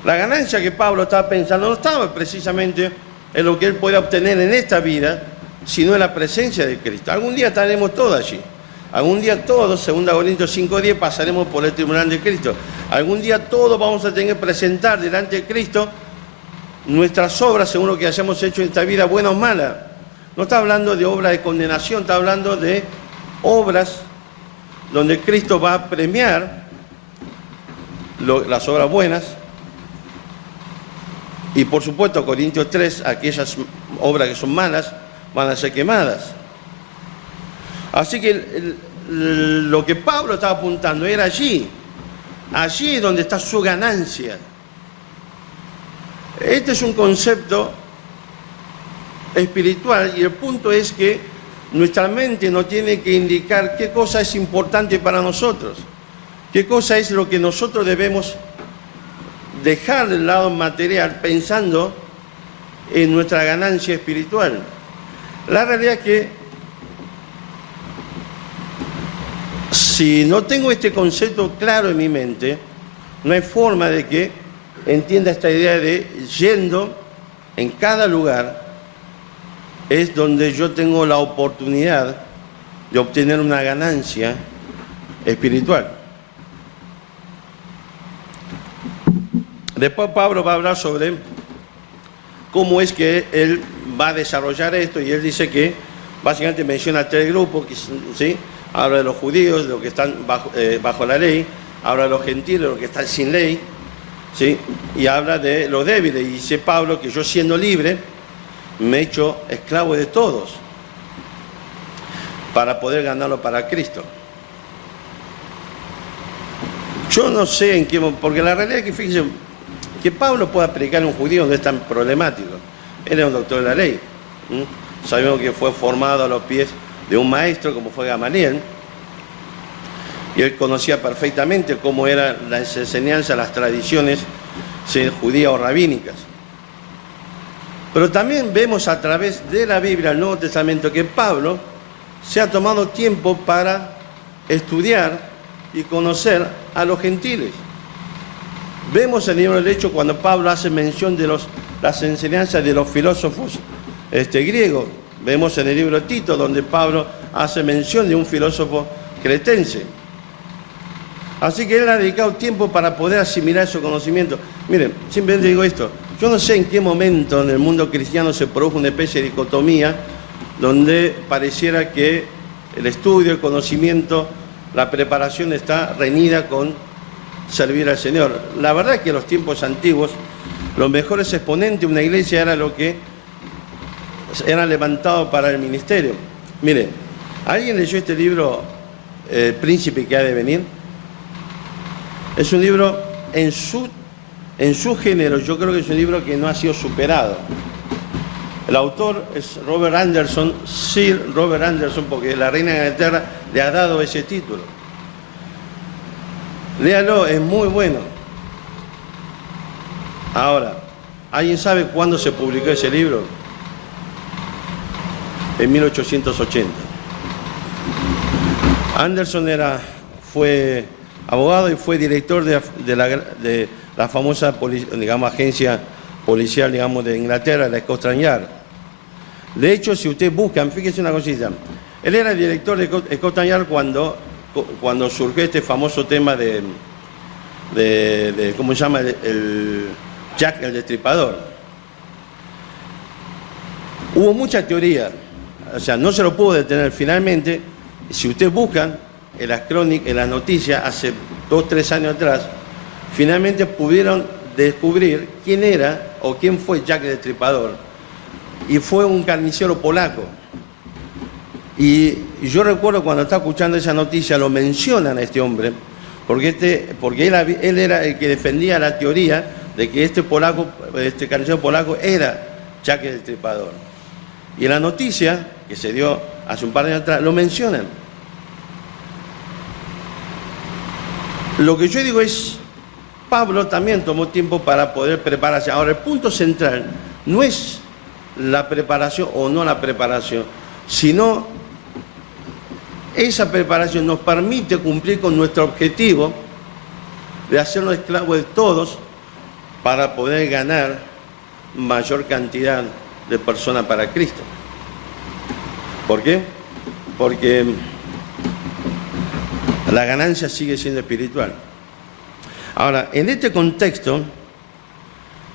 La ganancia que Pablo estaba pensando no estaba precisamente en lo que él puede obtener en esta vida, sino en la presencia de Cristo. Algún día estaremos todos allí. Algún día todos, 2 Corintios 5:10, pasaremos por el tribunal de Cristo. Algún día todos vamos a tener que presentar delante de Cristo nuestras obras según lo que hayamos hecho en esta vida, buenas o malas. No está hablando de obras de condenación, está hablando de obras donde Cristo va a premiar las obras buenas. Y por supuesto, Corintios 3, aquellas obras que son malas van a ser quemadas. Así que lo que Pablo estaba apuntando era allí. Allí es donde está su ganancia. Este es un concepto espiritual y el punto es que nuestra mente nos tiene que indicar qué cosa es importante para nosotros, qué cosa es lo que nosotros debemos dejar del lado material pensando en nuestra ganancia espiritual. La realidad es que si no tengo este concepto claro en mi mente, no hay forma de que entienda esta idea de yendo en cada lugar es donde yo tengo la oportunidad de obtener una ganancia espiritual. Después Pablo va a hablar sobre cómo es que él va a desarrollar esto y él dice que básicamente menciona 3 grupos, ¿sí? Habla de los judíos, de los que están bajo la ley, habla de los gentiles, de los que están sin ley, ¿sí? Y habla de los débiles. Y dice Pablo que yo siendo libre me he hecho esclavo de todos para poder ganarlo para Cristo. Yo no sé en qué, porque la realidad es que fíjense, que Pablo pueda predicar a un judío no es tan problemático. Él es un doctor de la ley. Sabemos que fue formado a los pies de un maestro como fue Gamaliel, y él conocía perfectamente cómo eran las enseñanzas, las tradiciones judías o rabínicas. Pero también vemos a través de la Biblia, el Nuevo Testamento, que Pablo se ha tomado tiempo para estudiar y conocer a los gentiles. Vemos en el libro del Hechos cuando Pablo hace mención de las enseñanzas de los filósofos griegos. Vemos en el libro de Tito donde Pablo hace mención de un filósofo cretense. Así que él ha dedicado tiempo para poder asimilar su conocimiento. Miren, simplemente digo esto. Yo no sé en qué momento en el mundo cristiano se produjo una especie de dicotomía donde pareciera que el estudio, el conocimiento, la preparación está reñida con servir al Señor. La verdad es que en los tiempos antiguos los mejores exponentes de una iglesia eran los que eran levantados para el ministerio. Miren, ¿alguien leyó este libro, El Príncipe que ha de venir? Es un libro en su género, yo creo que es un libro que no ha sido superado. El autor es Robert Anderson, Sir Robert Anderson, porque la reina de Inglaterra le ha dado ese título. Léalo, es muy bueno. Ahora, ¿alguien sabe cuándo se publicó ese libro? En 1880. Anderson fue abogado y fue director de la famosa agencia policial de Inglaterra, la Scotland Yard. De hecho, si ustedes buscan, fíjense una cosita, él era director de Scotland Yard cuando surgió este famoso tema de ¿cómo se llama? El Jack el Destripador. Hubo mucha teoría, o sea, no se lo pudo detener finalmente. Si ustedes buscan en las crónicas, en las noticias, hace 2 o 3 años atrás, finalmente pudieron descubrir quién era o quién fue Jack el Destripador. Y fue un carnicero polaco. Y yo recuerdo cuando estaba escuchando esa noticia, lo mencionan a este hombre, porque él era el que defendía la teoría de que este carnicero polaco era Jack el Destripador. Y en la noticia, que se dio hace un par de años atrás, lo mencionan. Lo que yo digo es, Pablo también tomó tiempo para poder prepararse. Ahora, el punto central no es la preparación o no la preparación, sino esa preparación nos permite cumplir con nuestro objetivo de hacernos esclavos de todos para poder ganar mayor cantidad de personas para Cristo. ¿Por qué? Porque la ganancia sigue siendo espiritual. Ahora, en este contexto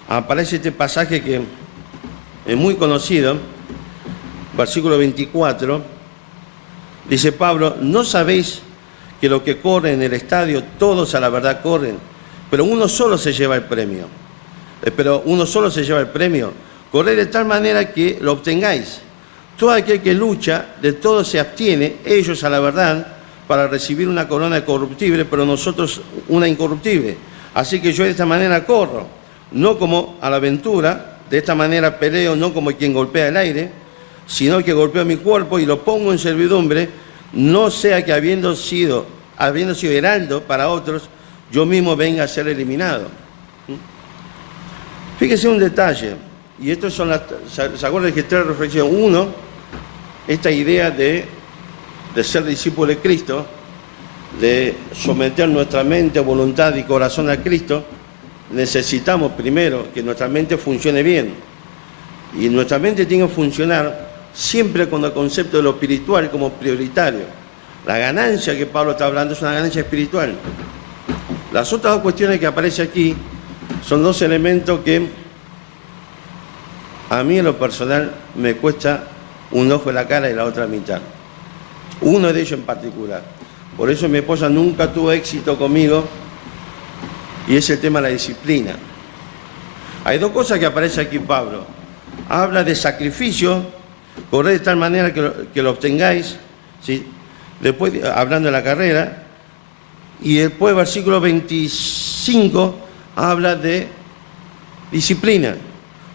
aparece este pasaje que es muy conocido, versículo 24, dice Pablo: ¿no sabéis que los que corren en el estadio, todos a la verdad corren, pero uno solo se lleva el premio? Corred de tal manera que lo obtengáis. Todo aquel que lucha, de todo se abstiene, ellos a la verdad, para recibir una corona corruptible, pero nosotros una incorruptible. Así que yo de esta manera corro, no como a la aventura, de esta manera peleo, no como quien golpea el aire, sino que golpeo mi cuerpo y lo pongo en servidumbre, no sea que habiendo sido heraldo para otros, yo mismo venga a ser eliminado. Fíjese un detalle, y estos son ¿se acuerdan que 3 reflexiones? Uno, esta idea de ser discípulo de Cristo, de someter nuestra mente, voluntad y corazón a Cristo, necesitamos primero que nuestra mente funcione bien. Y nuestra mente tiene que funcionar siempre con el concepto de lo espiritual como prioritario. La ganancia que Pablo está hablando es una ganancia espiritual. Las otras dos cuestiones que aparecen aquí son dos elementos que a mí en lo personal me cuesta un ojo en la cara y la otra mitad. Uno de ellos en particular. Por eso mi esposa nunca tuvo éxito conmigo, y es el tema de la disciplina. Hay dos cosas que aparecen aquí Pablo. Habla de sacrificio, corred de tal manera que lo obtengáis, ¿sí? Después, hablando de la carrera, y después, versículo 25, habla de disciplina.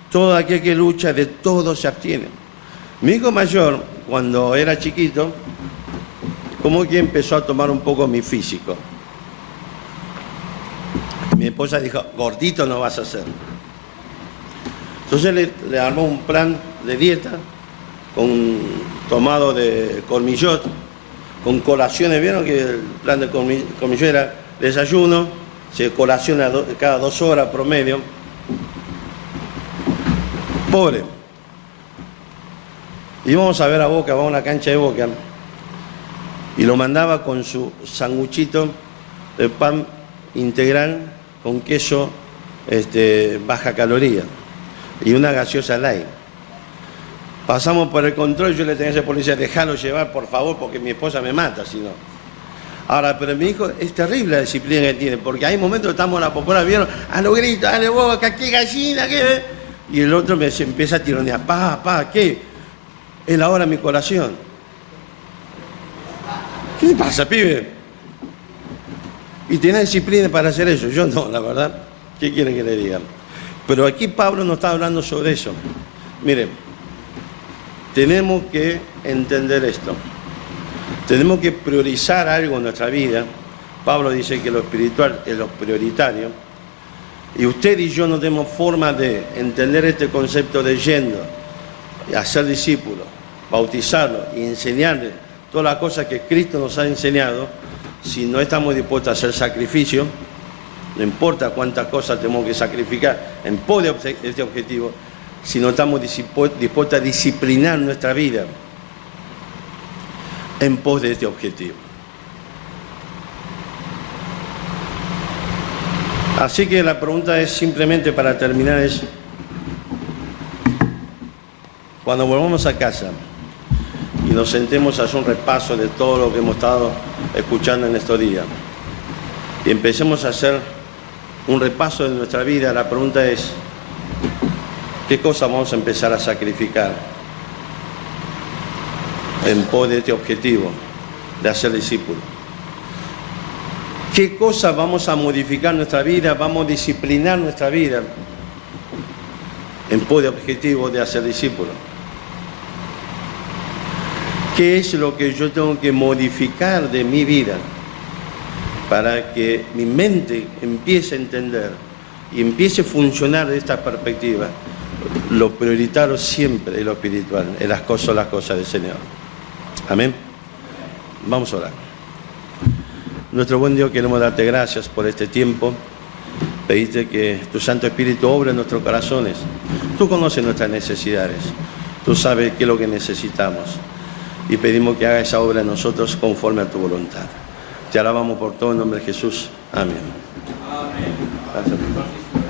Todo aquel que lucha, de todo se abstiene. Mi hijo mayor, cuando era chiquito, como que empezó a tomar un poco mi físico. Mi esposa dijo: gordito no vas a ser. Entonces le armó un plan de dieta, con tomado de colmillot, con colaciones. ¿Vieron que el plan de colmillot era desayuno, se colaciona cada 2 horas promedio? Pobre. Íbamos a ver a Boca, vamos a una cancha de Boca, y lo mandaba con su sanguchito de pan integral con queso baja caloría y una gaseosa light. Pasamos por el control y yo le tenía a ese policía: déjalo llevar, por favor, porque mi esposa me mata, si no. Ahora, pero mi hijo, es terrible la disciplina que tiene, porque hay momentos que estamos en la popular, vieron, a los gritos, dale Boca, qué gallina, qué. Y el otro me empieza a tironear: pa, ¿qué? Es la hora de mi colación. ¿Qué te pasa, pibe? Y tiene disciplina para hacer eso. Yo no, la verdad. ¿Qué quieren que le digan? Pero aquí Pablo no está hablando sobre eso. Miren, tenemos que entender esto. Tenemos que priorizar algo en nuestra vida. Pablo dice que lo espiritual es lo prioritario. Y usted y yo no tenemos forma de entender este concepto de yendo a ser discípulos, bautizarlos y enseñarles todas las cosas que Cristo nos ha enseñado, si no estamos dispuestos a hacer sacrificio. No importa cuántas cosas tenemos que sacrificar en pos de este objetivo, si no estamos dispuestos a disciplinar nuestra vida en pos de este objetivo. Así que la pregunta es, simplemente para terminar, es: cuando volvamos a casa y nos sentemos a hacer un repaso de todo lo que hemos estado escuchando en estos días y empecemos a hacer un repaso de nuestra vida, la pregunta es: ¿qué cosas vamos a empezar a sacrificar en pos de este objetivo de hacer discípulos? ¿Qué cosas vamos a modificar en nuestra vida, vamos a disciplinar nuestra vida en pos de objetivo de hacer discípulos? ¿Qué es lo que yo tengo que modificar de mi vida para que mi mente empiece a entender y empiece a funcionar de esta perspectiva? lo prioritario siempre es lo espiritual, es las cosas del Señor. Amén. Vamos a orar. Nuestro buen Dios, queremos darte gracias por este tiempo. Pedirte que tu Santo Espíritu obre en nuestros corazones. Tú conoces nuestras necesidades. Tú sabes qué es lo que necesitamos. Y pedimos que haga esa obra en nosotros conforme a tu voluntad. Te alabamos por todo en nombre de Jesús. Amén. Amén. Gracias.